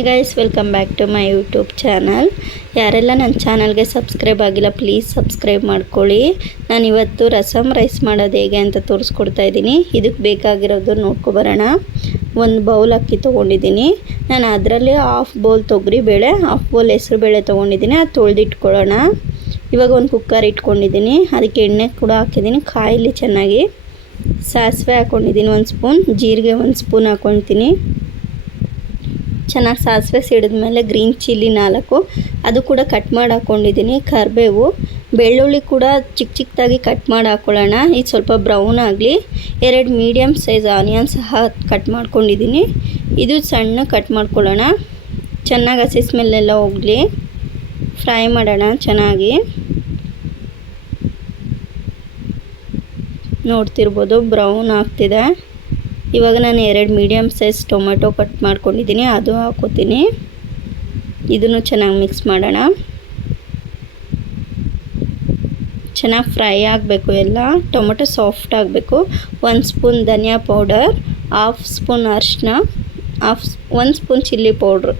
Hi guys, welcome back to my YouTube channel. ಯಾರೆಲ್ಲ ನನ್ನ ಚಾನಲ್ಗೆ ಸಬ್ಸ್ಕ್ರೈಬ್ ಆಗಿಲ್ಲ ಪ್ಲೀಸ್ ಸಬ್ಸ್ಕ್ರೈಬ್ ಮಾಡ್ಕೊಳ್ಳಿ. ನಾನಿವತ್ತು ರಸಮ್ ರೈಸ್ ಮಾಡೋದು ಹೇಗೆ ಅಂತ ತೋರಿಸ್ಕೊಡ್ತಾ ಇದ್ದೀನಿ. ಇದಕ್ಕೆ ಬೇಕಾಗಿರೋದು ನೋಡ್ಕೊಬರೋಣ. ಒಂದು ಬೌಲ್ ಅಕ್ಕಿ ತೊಗೊಂಡಿದ್ದೀನಿ ನಾನು. ಅದರಲ್ಲಿ ಹಾಫ್ ಬೌಲ್ ತೊಗರಿಬೇಳೆ, ಹಾಫ್ ಬೌಲ್ ಹೆಸರುಬೇಳೆ ತೊಗೊಂಡಿದ್ದೀನಿ. ಅದು ತೊಳೆದಿಟ್ಕೊಳ್ಳೋಣ. ಇವಾಗ ಒಂದು ಕುಕ್ಕರ್ ಇಟ್ಕೊಂಡಿದ್ದೀನಿ. ಅದಕ್ಕೆ ಎಣ್ಣೆ ಕೂಡ ಹಾಕಿದ್ದೀನಿ. ಕಾಯಿಲಿ ಚೆನ್ನಾಗಿ. ಸಾಸಿವೆ ಹಾಕ್ಕೊಂಡಿದ್ದೀನಿ 1 ಸ್ಪೂನ್. ಜೀರಿಗೆ 1 ಸ್ಪೂನ್ ಹಾಕ್ಕೊಳ್ತೀನಿ. ಚೆನ್ನಾಗಿ ಸಾಸಿವೆ ಸಿಡಿದ್ಮೇಲೆ ಗ್ರೀನ್ ಚಿಲ್ಲಿ 4 ಅದು ಕೂಡ ಕಟ್ ಮಾಡಿ ಹಾಕ್ಕೊಂಡಿದ್ದೀನಿ. ಕರಿಬೇವು, ಬೆಳ್ಳುಳ್ಳಿ ಕೂಡ ಚಿಕ್ಕ ಚಿಕ್ಕದಾಗಿ ಕಟ್ ಮಾಡಿ ಹಾಕ್ಕೊಳ್ಳೋಣ. ಇದು ಸ್ವಲ್ಪ ಬ್ರೌನ್ ಆಗಲಿ. 2 ಮೀಡಿಯಮ್ ಸೈಜ್ ಆನಿಯನ್ ಸಹ ಕಟ್ ಮಾಡ್ಕೊಂಡಿದ್ದೀನಿ. ಇದು ಸಣ್ಣ ಕಟ್ ಮಾಡ್ಕೊಳ್ಳೋಣ. ಚೆನ್ನಾಗಿ ಹಸಿ ಸ್ಮೆಲ್ಲೆಲ್ಲ ಹೋಗಲಿ. ಫ್ರೈ ಮಾಡೋಣ ಚೆನ್ನಾಗಿ. ನೋಡ್ತಿರ್ಬೋದು ಬ್ರೌನ್ ಆಗ್ತಿದೆ. ಇವಾಗ ನಾನು 2 ಮೀಡಿಯಮ್ ಸೈಜ್ ಟೊಮೆಟೊ ಕಟ್ ಮಾಡ್ಕೊಂಡಿದ್ದೀನಿ, ಅದು ಹಾಕೋತೀನಿ. ಇದನ್ನು ಚೆನ್ನಾಗಿ ಮಿಕ್ಸ್ ಮಾಡೋಣ. ಚೆನ್ನಾಗಿ ಫ್ರೈ ಆಗಬೇಕು. ಎಲ್ಲ ಟೊಮೆಟೊ ಸಾಫ್ಟ್ ಆಗಬೇಕು. 1 ಸ್ಪೂನ್ ಧನಿಯಾ ಪೌಡರ್, ಹಾಫ್ ಸ್ಪೂನ್ ಅರಿಶಿನ, 1 ಸ್ಪೂನ್ ಚಿಲ್ಲಿ ಪೌಡ್ರು.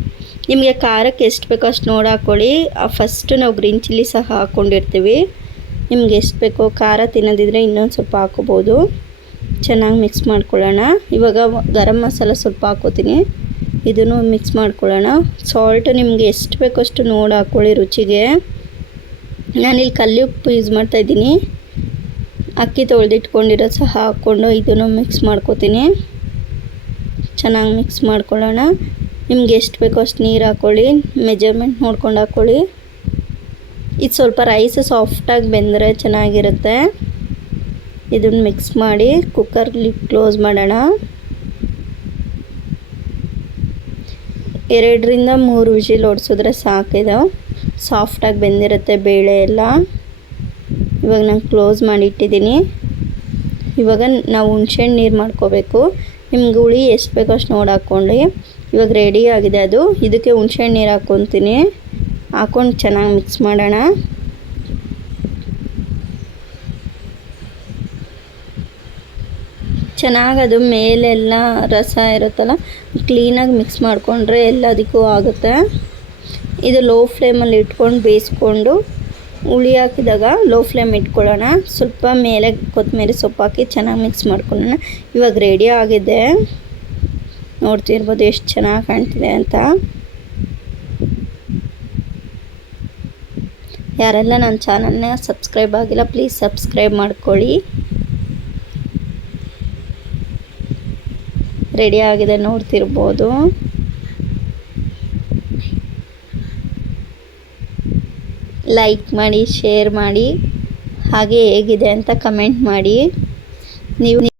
ನಿಮಗೆ ಖಾರಕ್ಕೆ ಎಷ್ಟು ಬೇಕೋ ಅಷ್ಟು ನೋಡಿ ಹಾಕ್ಕೊಳ್ಳಿ. ಫಸ್ಟು ನಾವು ಗ್ರೀನ್ ಚಿಲ್ಲಿ ಸಹ ಹಾಕ್ಕೊಂಡಿರ್ತೀವಿ. ನಿಮ್ಗೆ ಎಷ್ಟು ಬೇಕೋ ಖಾರ ತಿನ್ನೋದಿದ್ರೆ ಇನ್ನೊಂದು ಸ್ವಲ್ಪ ಹಾಕೋಬೋದು. ಚೆನ್ನಾಗಿ ಮಿಕ್ಸ್ ಮಾಡ್ಕೊಳ್ಳೋಣ. ಇವಾಗ ಗರಂ ಮಸಾಲ ಸ್ವಲ್ಪ ಹಾಕೋತೀನಿ. ಇದನ್ನು ಮಿಕ್ಸ್ ಮಾಡ್ಕೊಳ್ಳೋಣ. ಸಾಲ್ಟ್ ನಿಮಗೆ ಎಷ್ಟು ಬೇಕೋ ಅಷ್ಟು ನೋಡಿ ಹಾಕ್ಕೊಳ್ಳಿ ರುಚಿಗೆ. ನಾನಿಲ್ಲಿ ಕಲ್ಲಿ ಉಪ್ಪು ಯೂಸ್ ಮಾಡ್ತಾಯಿದ್ದೀನಿ. ಅಕ್ಕಿ ತೊಳೆದಿಟ್ಕೊಂಡಿರೋದು ಸಹ ಹಾಕ್ಕೊಂಡು ಇದನ್ನು ಮಿಕ್ಸ್ ಮಾಡ್ಕೋತೀನಿ. ಚೆನ್ನಾಗಿ ಮಿಕ್ಸ್ ಮಾಡ್ಕೊಳ್ಳೋಣ. ನಿಮ್ಗೆ ಎಷ್ಟು ಬೇಕೋ ಅಷ್ಟು ನೀರು ಹಾಕ್ಕೊಳ್ಳಿ. ಮೆಜರ್ಮೆಂಟ್ ನೋಡ್ಕೊಂಡು ಹಾಕ್ಕೊಳ್ಳಿ. ಇದು ಸ್ವಲ್ಪ ರೈಸ್ ಸಾಫ್ಟಾಗಿ ಬೆಂದರೆ ಚೆನ್ನಾಗಿರುತ್ತೆ. ಇದನ್ನು ಮಿಕ್ಸ್ ಮಾಡಿ ಕುಕ್ಕರ್ ಲಿಡ್ ಕ್ಲೋಸ್ ಮಾಡೋಣ. 2 ರಿಂದ 3 ವಿಜಿಲ್ ಹೊಡ್ಸಿದ್ರೆ ಸಾಕಿದೆ. ಸಾಫ್ಟಾಗಿ ಬೆಂದಿರುತ್ತೆ ಬೇಳೆ ಎಲ್ಲ. ಇವಾಗ ನಾನು ಕ್ಲೋಸ್ ಮಾಡಿ ಇಟ್ಟಿದ್ದೀನಿ. ಇವಾಗ ನಾವು ಹುಣ್ಸೆಹಣ್ಣು ನೀರು ಮಾಡ್ಕೋಬೇಕು. ನಿಮ್ಗೆ ಹುಳಿ ಎಷ್ಟು ಬೇಕೋ ಅಷ್ಟು ನೋಡಿ ಹಾಕ್ಕೊಳ್ಳಿ. ಇವಾಗ ರೆಡಿ ಆಗಿದೆ ಅದು. ಇದಕ್ಕೆ ಹುಣ್ಸೆಹಣ್ಣು ನೀರು ಹಾಕ್ಕೊತೀನಿ. ಹಾಕ್ಕೊಂಡು ಚೆನ್ನಾಗಿ ಮಿಕ್ಸ್ ಮಾಡೋಣ. ಚೆನ್ನಾಗಿ ಅದು ಮೇಲೆಲ್ಲ ರಸ ಇರುತ್ತಲ್ಲ, ಕ್ಲೀನಾಗಿ ಮಿಕ್ಸ್ ಮಾಡಿಕೊಂಡ್ರೆ ಎಲ್ಲದಕ್ಕೂ ಆಗುತ್ತೆ. ಇದು ಲೋ ಫ್ಲೇಮಲ್ಲಿ ಇಟ್ಕೊಂಡು ಬೇಯಿಸ್ಕೊಂಡು ಹುಳಿ ಹಾಕಿದಾಗ ಲೋ ಫ್ಲೇಮ್ ಇಟ್ಕೊಳ್ಳೋಣ. ಸ್ವಲ್ಪ ಮೇಲೆ ಕೊತ್ತಂಬರಿ ಸೊಪ್ಪು ಹಾಕಿ ಚೆನ್ನಾಗಿ ಮಿಕ್ಸ್ ಮಾಡ್ಕೊಳ್ಳೋಣ. ಇವಾಗ ರೆಡಿ ಆಗಿದೆ. ನೋಡ್ತಿರ್ಬೋದು ಎಷ್ಟು ಚೆನ್ನಾಗಿ ಕಾಣ್ತಿದೆ ಅಂತ. ಯಾರೆಲ್ಲ ನನ್ನ ಚಾನಲ್ನ ಸಬ್ಸ್ಕ್ರೈಬ್ ಆಗಿಲ್ಲ ಪ್ಲೀಸ್ ಸಬ್ಸ್ಕ್ರೈಬ್ ಮಾಡ್ಕೊಳ್ಳಿ. ರೆಡಿ ಆಗಿದೆ ನೋಡ್ತಿರ್ಬೋದು. ಲೈಕ್ ಮಾಡಿ, ಶೇರ್ ಮಾಡಿ, ಹಾಗೆ ಹೇಗಿದೆ ಅಂತ ಕಮೆಂಟ್ ಮಾಡಿ. ನೀವು